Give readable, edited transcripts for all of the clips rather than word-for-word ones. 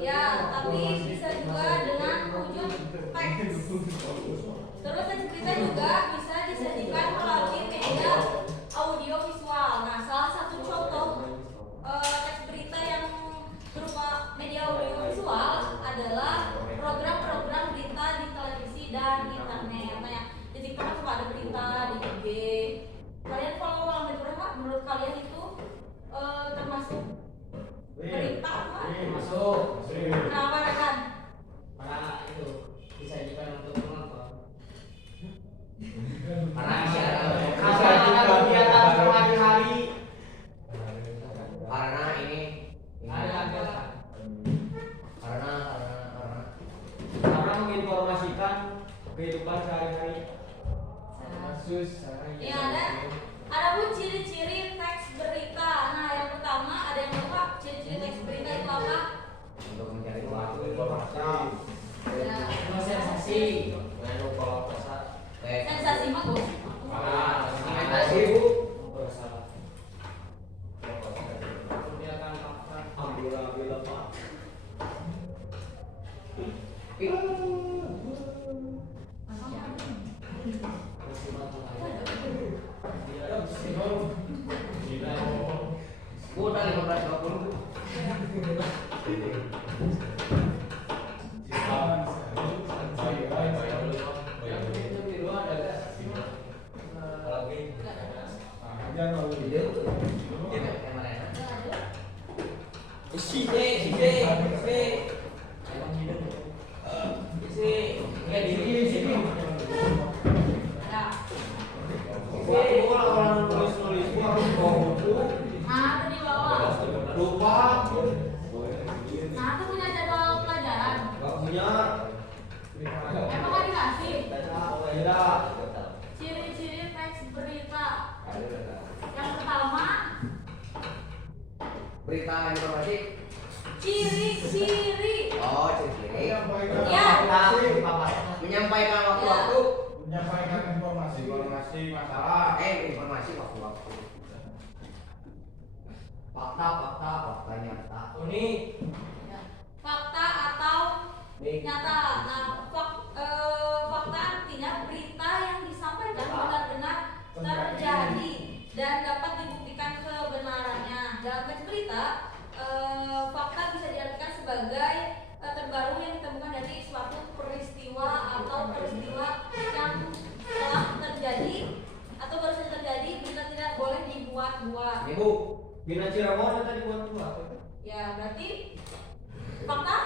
Ya, tapi bisa juga dengan wujud teks. Terus teks berita juga bisa disajikan melalui media audio visual. Nah, salah satu contoh teks berita yang berupa media audio visual adalah program-program berita di televisi dan internet. Nah, yang dititikkan kepada berita di IG. Kalian follow Lambe Tura nggak? Menurut kalian itu termasuk berita apa? Masuk. Kenapa rekan? Karena itu disajikan untuk menonton. Karena ada kegiatan sehari-hari. Karena ini karena menginformasikan kehidupan sehari-hari. Ya, ada pun ciri-ciri teks berita. Nah, yang pertama ada yang lupa ciri-ciri teks berita itu apa? Untuk mencari informasi. Ya. Sensasi. Jangan lupa pesan. Sensasi mah bos. Sensasi bu. Alhamdulillah pak. Bu, udah 15.20. Ciri-ciri teks berita. Yang pertama, Berita informasi. ciri-ciri. Oh, ciri-ciri. Ya. Menyampaikan waktu-waktu. Menyampaikan informasi masalah. Informasi waktu-waktu. Fakta nyata. Unik. Fakta atau nyata. Nah, fakta artinya berita yang disampaikan benar-benar terjadi dan dapat dibuktikan kebenarannya. Dalam teks berita, fakta bisa diartikan sebagai terbaru yang ditemukan dari suatu peristiwa atau peristiwa yang telah terjadi atau baru saja terjadi. Berita tidak boleh dibuat-buat. Ibu, Bina Cirebon tadi buat apa? Ya, berarti Fakta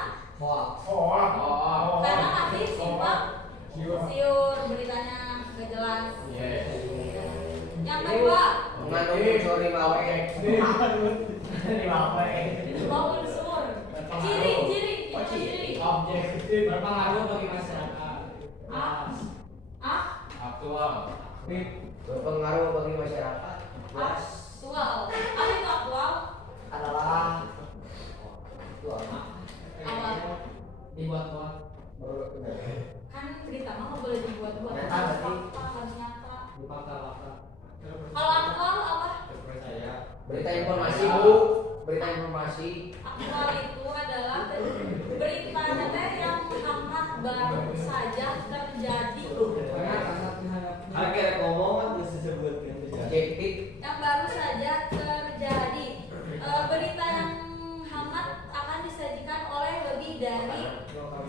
Oh. karena masih simpang siur, beritanya gak jelas. Yang kedua, Mengandung unsur 5W. bau unsur. Ciri. Objektif. Berpengaruh bagi masyarakat. Aktual. Berpengaruh bagi masyarakat. Aktual. Apa itu aktual? Adalah Apa? Dibuat-buat. Kan berita mah nggak boleh dibuat-buat. Nyata berarti. Fakta, harus nyata. Fakta-fakta. Kalau aktual apa? berita informasi, Bu. Berita informasi. Aktual itu adalah berita teh yang hangat baru saja terjadi. Akhirnya ngomong kan bisa disebutkan Objektif. Yang baru saja terjadi. Berita yang hangat akan disajikan oleh lebih dari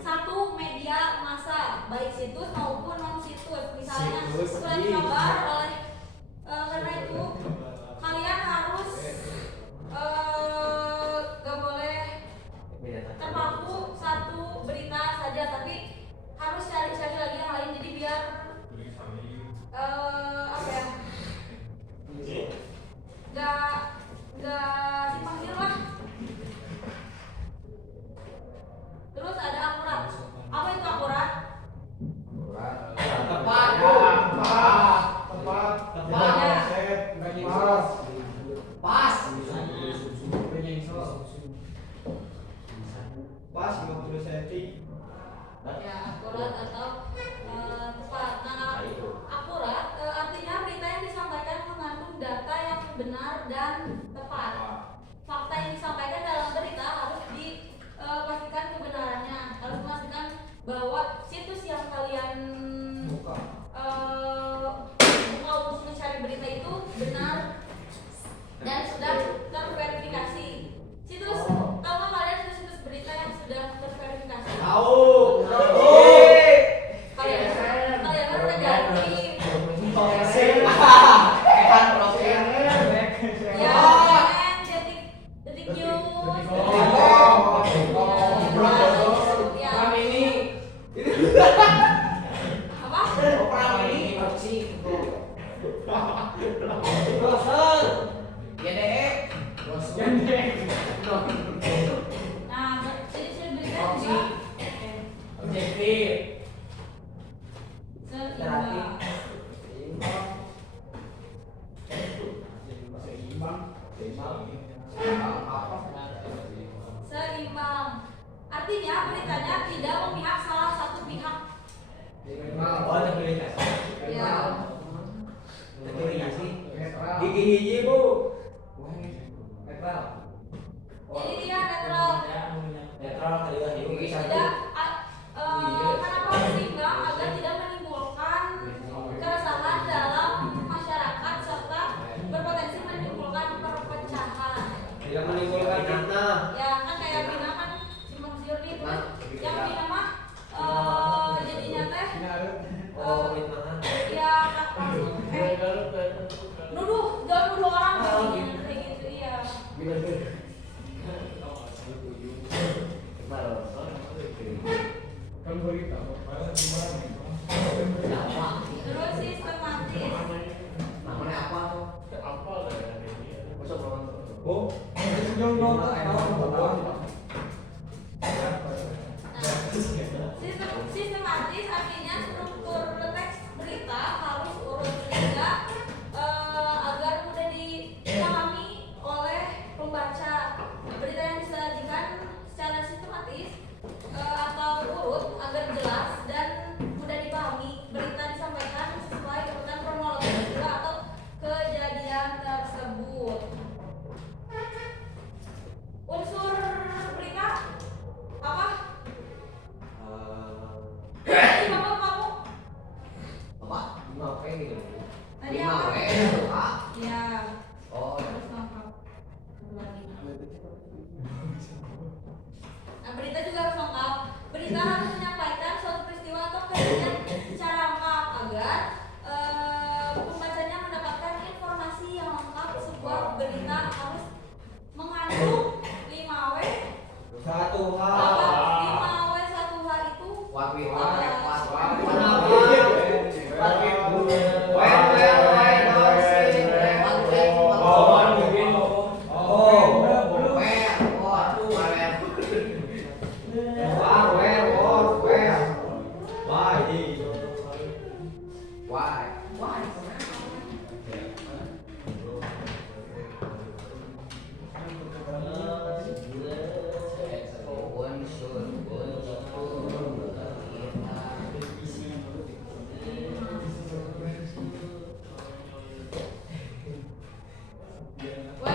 satu media massa, baik situs maupun non situs. Misalnya surat kabar oleh karena itu kalian harus gak boleh terpaku satu berita saja, tapi harus cari-cari lagi yang lain, jadi biar apa ya, nggak simpang siur lah. Terus ada akurat. Apa itu akurat? Tepat, Bu. Tepat. Pas. pas 50 cm. Ya, akurat atau tepat. Nah, akurat artinya berita yang disampaikan mengandung data yang benar dan tepat. Fakta yang disampaikan dalam berita harus dipastikan kebenarannya, harus memastikan bahwa situs yang kalian buka untuk mencari berita itu benar dan sudah terverifikasi. Situs, tahu nggak kalian situs berita yang sudah terverifikasi? Tahu. Kalian kan udah jadi ya, detik news, ya, apa? Nah, jadi berita juga Objektif. seimbang. Artinya beritanya tidak memihak salah satu pihak. Oh, terverifikasi. Ya. Gigi hiji, Bu. Jadi dia netral. Netral kali ya. Gigi satu. Tidak kenapa seimbang agar tidak menimbulkan keresahan dalam masyarakat serta berpotensi menimbulkan perpecahan. Tidak menimbulkan fitnah. Ya kan kayak Bina kan simpang siur nih, terus yang Bina mah jadinya teh Fitnahan. ya langsung jangan nuduh orang kayak gitu ya. Terus sistematis. Namanya apa tuh? Masuk ruangan. Bu. Sistematis artinya struktur teks berita harus urut sehingga agar mudah dipahami oleh pembaca. Berita yang disajikan secara sistematis atau urut agar jelas dan mudah dipahami. Berita disampaikan sesuai urutan kronologi peristiwa atau kejadian tersebut. Unsur 1H. Apa 5W1H itu? Wakwi Word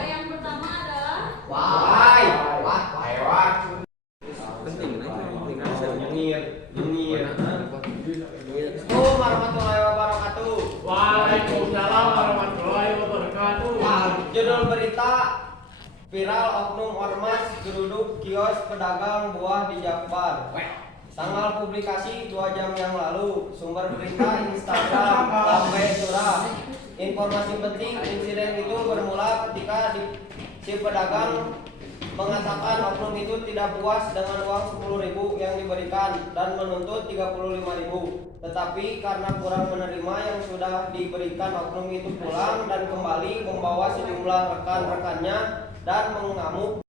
yang pertama adalah Assalamualaikum warahmatullahi wabarakatuh. Waalaikumsalam warahmatullahi wabarakatuh. Judul berita: viral oknum ormas geruduk kios pedagang buah di Jakbar. Tanggal publikasi 2 jam yang lalu. Sumber berita Instagram Lambe Surah. Informasi penting, insiden itu bermula ketika si pedagang mengatakan oknum itu tidak puas dengan uang 10.000 yang diberikan dan menuntut 35.000. Tetapi karena kurang menerima yang sudah diberikan, oknum itu pulang dan kembali membawa sejumlah rekan-rekannya dan mengamuk